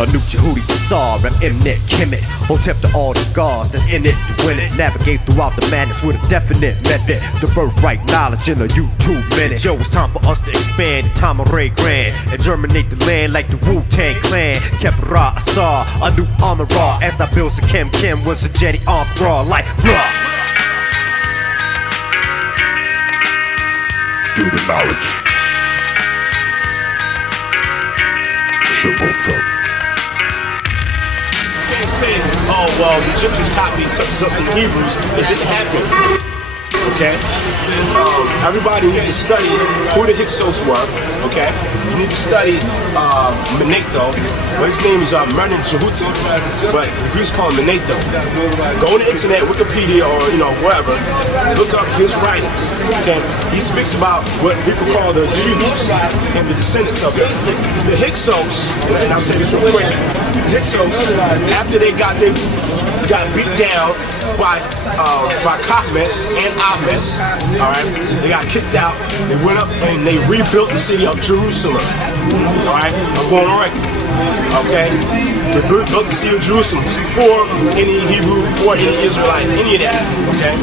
A new Djehuti Ausar-El, AMERIKHEMITIC. Hotep to all the gods that's in it to win it. Navigate throughout the madness with a definite method. The birthright knowledge in a YouTube minute. Yo, it's time for us to expand the TAMAHU grand and germinate the land like the Wu-Tang Clan. Kepra Ausar, a new armor raw. As I build some Kim was a jetty arm raw like raw. Do the knowledge. Djehuti. Can't say, oh well, the Egyptians copied something from Hebrews. It didn't happen. Okay? Everybody needs to study who the Hyksos were. Okay? You need to study Menetho. Well, his name is Djehuti, but the Greeks call him Menetho. Go on the internet, Wikipedia, or wherever. Look up his writings. Okay? He speaks about what people call the Jews and the descendants of them. The Hyksos, and I'll say this real quick. The Hyksos, after they got beat down by Khafmes and Ahmes, alright? They got kicked out, they went up and they rebuilt the city of Jerusalem. Alright? I'm going on record. Okay? They built the city of Jerusalem before any Hebrew, before any Israelite, any of that. Okay?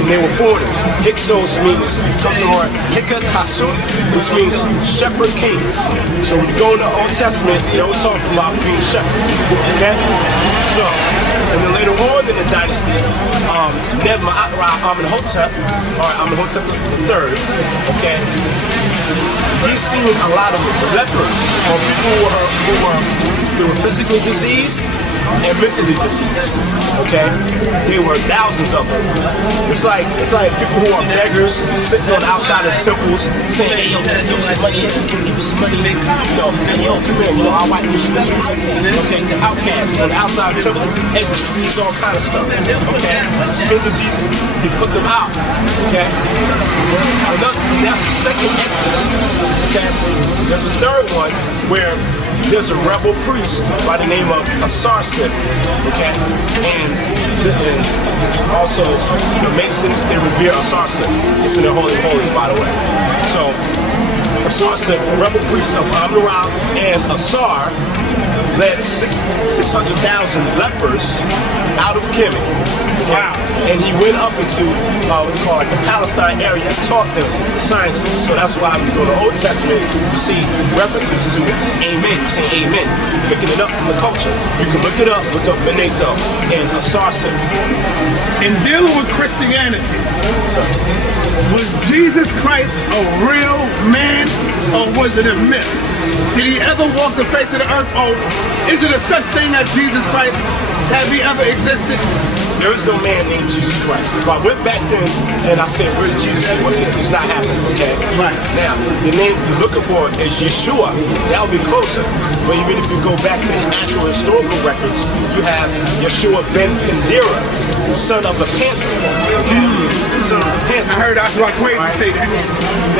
And they were foreigners. Hyksos comes from the word Hikakasut, which means shepherd kings. So when you go in the Old Testament, they always talk about being shepherds. Okay? So, and then later on in the dynasty, Amenhotep, or Amenhotep III, okay, he's seen a lot of lepers, or people who were physically diseased and mentally diseased. Okay, there were thousands of them. It's like people who are beggars sitting on the outside of temples saying, "Hey yo, can I give you some money? Can you give me some money? Hey yo, come here. I'll wipe your shoes." Okay, the outcasts on the outside of the temple, STDs, all kind of stuff. Okay, skin diseases, he put them out. Okay, that's the second Exodus. Okay, there's a third one where there's a rebel priest by the name of Ausar-El, okay, and also the Masons, they revere Ausar-El. It's in the Holy of Holies, by the way. So Ausar-El, rebel priest of Amr and Ausar, led 600,000 lepers out of Kemet. Wow. And he went up into what we call the Palestine area and taught them sciences. So that's why when you go to the Old Testament, you see references to amen. You say amen. Picking it up from the culture. You can look it up, look up Menetho and Ausar-El. In dealing with Christianity, was Jesus Christ a real man or was it a myth? Did he ever walk the face of the earth? Or is it a such thing as Jesus Christ? Have he ever existed? There is no man named Jesus Christ. If I went back then and I said, where's Jesus? It's not happening, okay? Right. Now, the name you're looking for is Yeshua. That would be closer. But even if you go back to actual historical records, you have Yeshua ben Pendera, son of a panther. Okay? Son of a panther. I heard that's why crazy say that.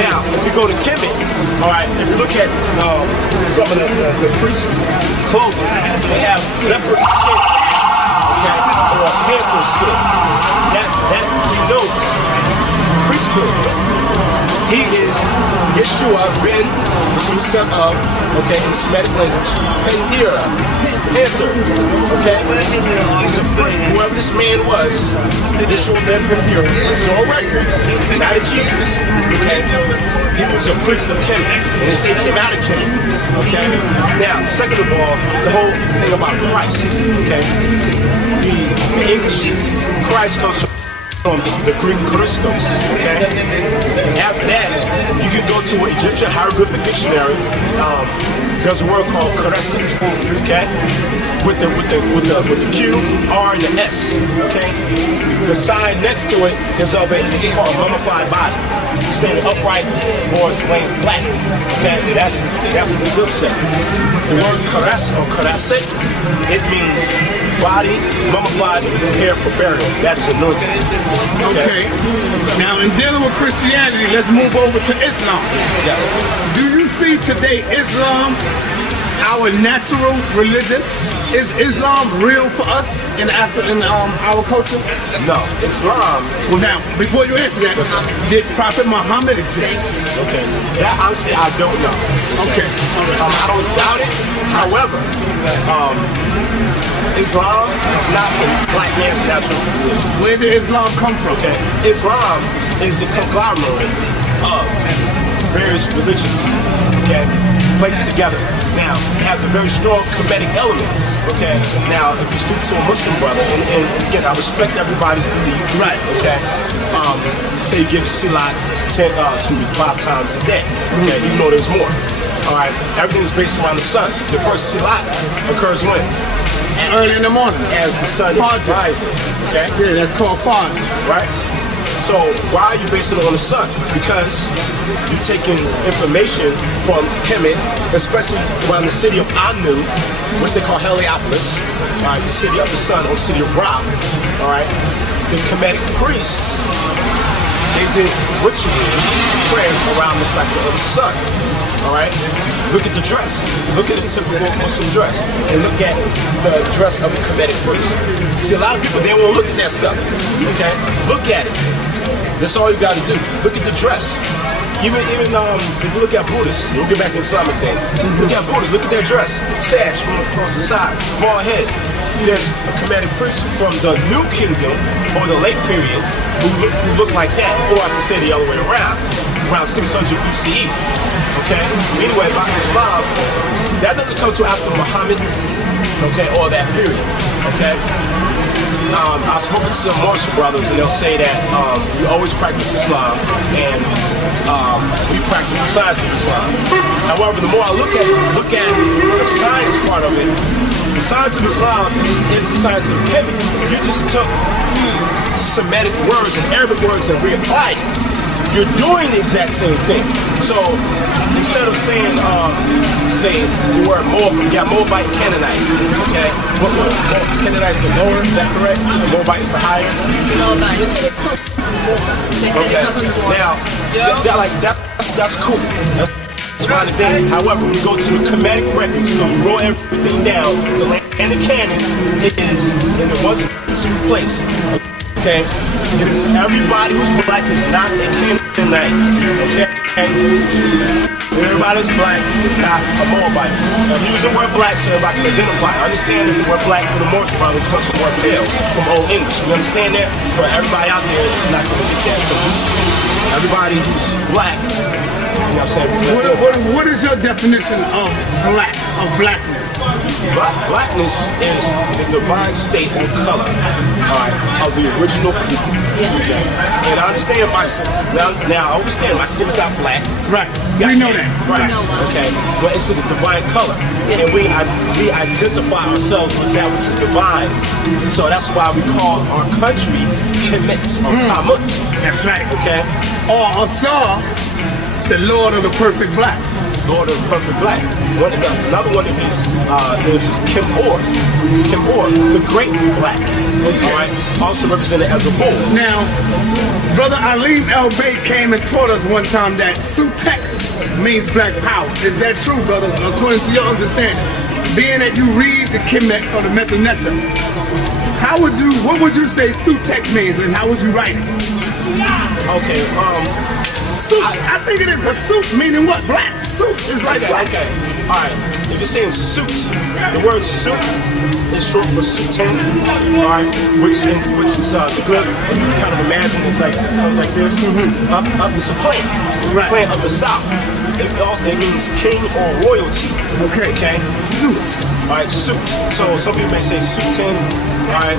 Now, if you go to Kemet, all right, if you look at some of the priests' clothing, they have leopard skin. Okay, or a panther skin. That denotes priesthood. He is Yeshua ben, which means son of, okay, in the Semitic language, Pendera, panther. Okay? He's afraid, whoever this man was, Yeshua ben Pendera, it's on record, not a Jesus. Okay? He was a priest of Kemet, and they say he came out of Kemet. Okay? Now, second of all, the whole thing about Christ. Okay? The English Christ comes from the Greek Christos, okay? After that, you can go to an Egyptian hieroglyphic dictionary. There's a word called crescent, okay? With the Q, R, and the S, okay? The sign next to it is of it's called a mummified body. Standing upright or it's laying flat. Okay? That's what the glyph said. The word karas or karaset, it means body, mummified, prepared for burial. That is anointed. Okay. Now in dealing with Christianity, let's move over to Islam. Yeah. Do you see today Islam our natural religion? Is Islam real for us in our culture? No, Islam. Well, now, before you answer that, did Prophet Muhammad exist? Okay, that honestly I don't know. Okay. I don't doubt it. However, Islam is not the black man's natural religion. Where did Islam come from? Okay, Islam is a conglomerate of various religions. Okay, placed together. Now, it has a very strong Kemetic element. Okay, now if you speak to a Muslim brother, and again, I respect everybody's belief. Right. Okay. Say you give Salat 5 times a day. Okay, you know there's more. All right, everything is based around the sun. The first Salat occurs when? Early in the morning. As the sun is rising. Okay. Yeah, that's called Fajr. Right. So why are you basing it on the sun? Because you're taking information from Kemet, especially around the city of Anu, which they call Heliopolis, all right, the city of the sun, or the city of Ra. All right, the Kemetic priests, they did rituals, prayers around the cycle of the sun. All right, look at the dress. Look at the typical Muslim dress, and look at the dress of a Kemetic priest. See, a lot of people, they won't look at that stuff. Okay, look at it. That's all you got to do. Look at the dress. Even if you look at Buddhists, we'll get back to the Islamic thing. Look at Buddhists, look at their dress. Sash going across the side, bald head. There's a Kemetic priest from the New Kingdom or the late period who look like that, or I should say the other way around 600 BCE. Okay? Anyway, about Islam, that doesn't come to after Muhammad, okay, or that period. Okay? I've spoken to some Marshall brothers, and they'll say that we always practice Islam, and we practice the science of Islam. However, the more I look at the science part of it, the science of Islam is the science of Kemet. You just took Semitic words and Arabic words and reapplied it. You're doing the exact same thing. So instead of saying the word Moabite, you got Moabite and Canaanite. Okay? Canaanite is the lower, is that correct? Moabite is the higher? Okay. Now, that's cool. That's fine thing. However, when we go to the Kemetic records, because we wrote everything down, the land of Canaan is in the one specific place. Okay? It is everybody who's black is not a Canaanite. Okay? Everybody that's black is not a Moabite. I'm using the word black so everybody can identify. I understand that the word black for the Morse brothers comes from the word pale, from Old English. You understand that? But everybody out there is not going to get that. So everybody who's black, you know what I'm saying? What is your definition of blackness? Blackness is the divine state or color, all right, of the original people. Okay. And I understand now I understand my skin is not black. Right. We know that. Right. Okay. But it's a divine color. And we identify ourselves with that which is divine. So that's why we call our country Kemet or Kamut. That's right. Okay. Or Ausar, the Lord of the Perfect Black. Lord of the Perfect Black. Another one of his names is Kim Or, the Great Black. All right, also represented as a bull. Now, Brother Alim El Bey came and taught us one time that Sutek means black power. Is that true, brother? According to your understanding, being that you read the Kemet or the Metanetta, what would you say Sutek means, and how would you write it? Okay, suit. I think it is a suit, meaning what? Black. Suit is like black. Okay. All right. If you're saying suit, the word suit is short for suitin. All right. Which is the glyph. If you kind of imagine, it's like it comes like this. Up. It's a plant. Right. Plant of the south. It means king or royalty. Okay. Suit. All right. Suit. So some people may say suitin. All right,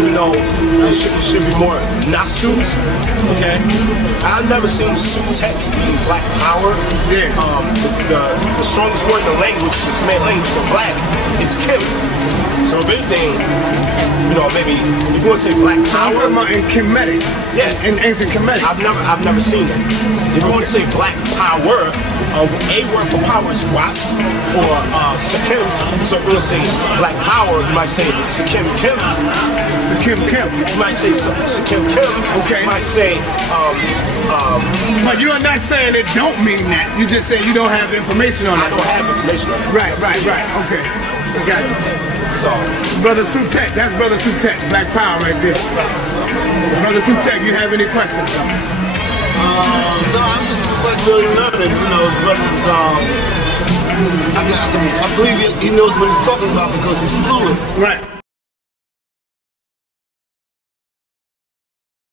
even though it should be more not suit, okay? I've never seen Sutek mean black power. Yeah. The strongest word in the language, the Khmer language for black, is Kim. So if anything, maybe if you want to say black power. I'm talking about in Kemetic. Yeah. In ancient Kemetic. I've never seen that. If you want to say black power, a word for power is was or Sekim. So if you want to say black power, you might say Sekim Kim. Sakim Kim. You might say Sakim Kim. Okay. You might say, but you're not saying it don't mean that. You just saying you don't have information on it. I don't have information on it. Right. Okay. So got you. So, Brother Sutek, that's Brother Sutek, Black Power right there. Brother Sutek, you have any questions? No, I'm just like really learning. You know, his brother's. I believe he knows what he's talking about because he's fluid. Right.